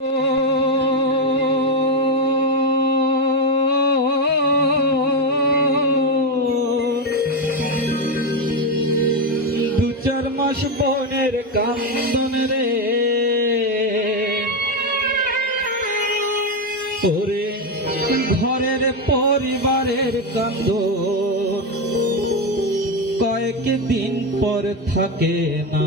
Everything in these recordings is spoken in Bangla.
দু চার মাস বনের কান্দন রে। ঘরের পরিবারের কান্দ কয়েক দিন পর থাকে না।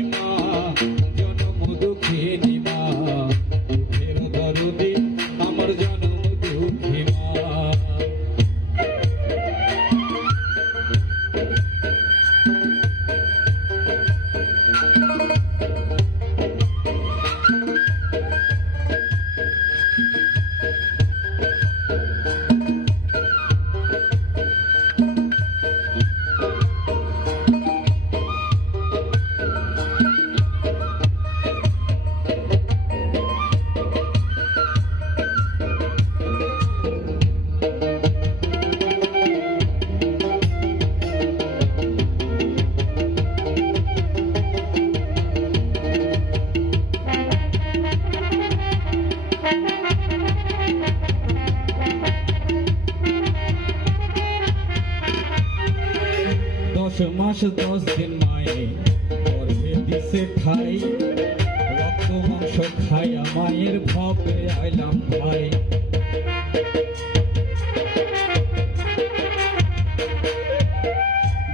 মাস দশ দিন মায়ে, গর্ভে দিছে খাই রক্ত মাংস খাইয়া মায়ের ভবে আইলাম ভাই।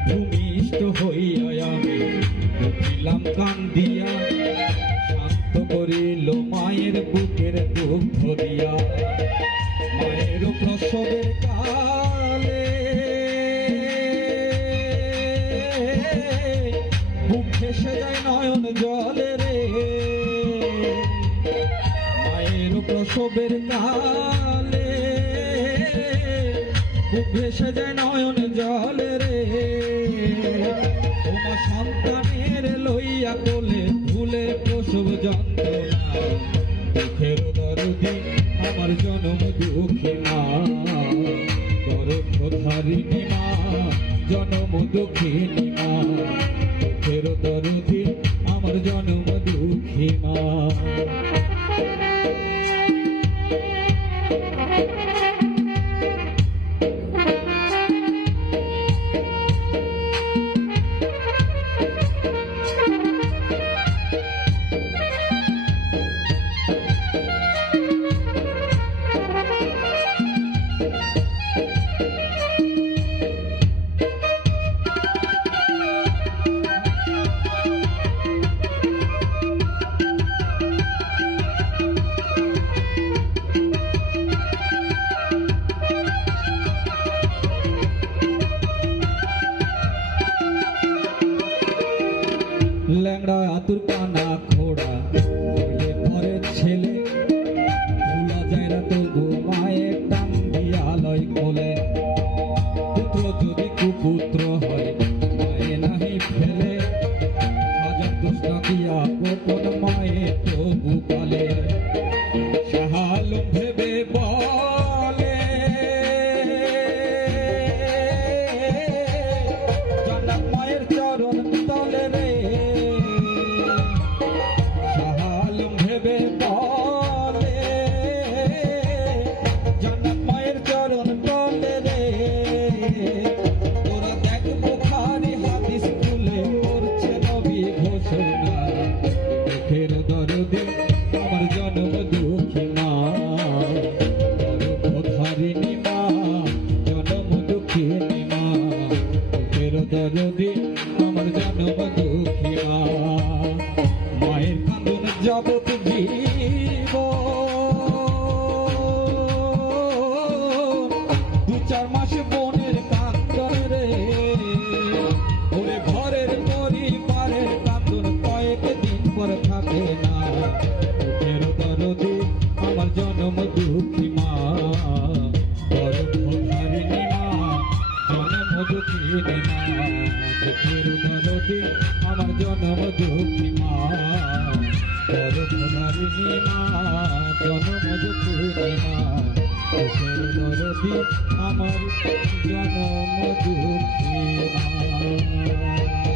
ভূমিষ্ঠ হইয়া আমি উঠিলাম কান দিয়া, শান্ত করিল মায়ের বুকের দুঃখ দিয়া। মায়ের প্রসবের নয়ন জলে রে। মায়ের প্রসবের কালে ভেসে যায় নয়ন জলে রে। তোমার সন্তানের লইয়া কোলে ভুলে প্রসব যন্ত্রণা। দুঃখের দরদি আমার জনম দুঃখী মা। গর্ভধারিণী মা জনম দুঃখিনী মা দুঃখের দরদি আমার জনম দুঃখী মা। ল্যাংড়া আতুর কানা খোড়া হইলে ঘরের ছেলে। ভুলা যায় না তবু মায়ের টান দিয়া কোলে। জগৎ জীব। দু চার মাস বোনের কান্দন রে। ওরে ঘরের পরিবারের কান্দন কয়েক দিন পর থাকে না। দরদি আমার জন্ম দুঃখী মা। আমার জন্ম দুঃখী মা। জনম দুঃখিনী মা দরদি আমার জনম দুঃখী মা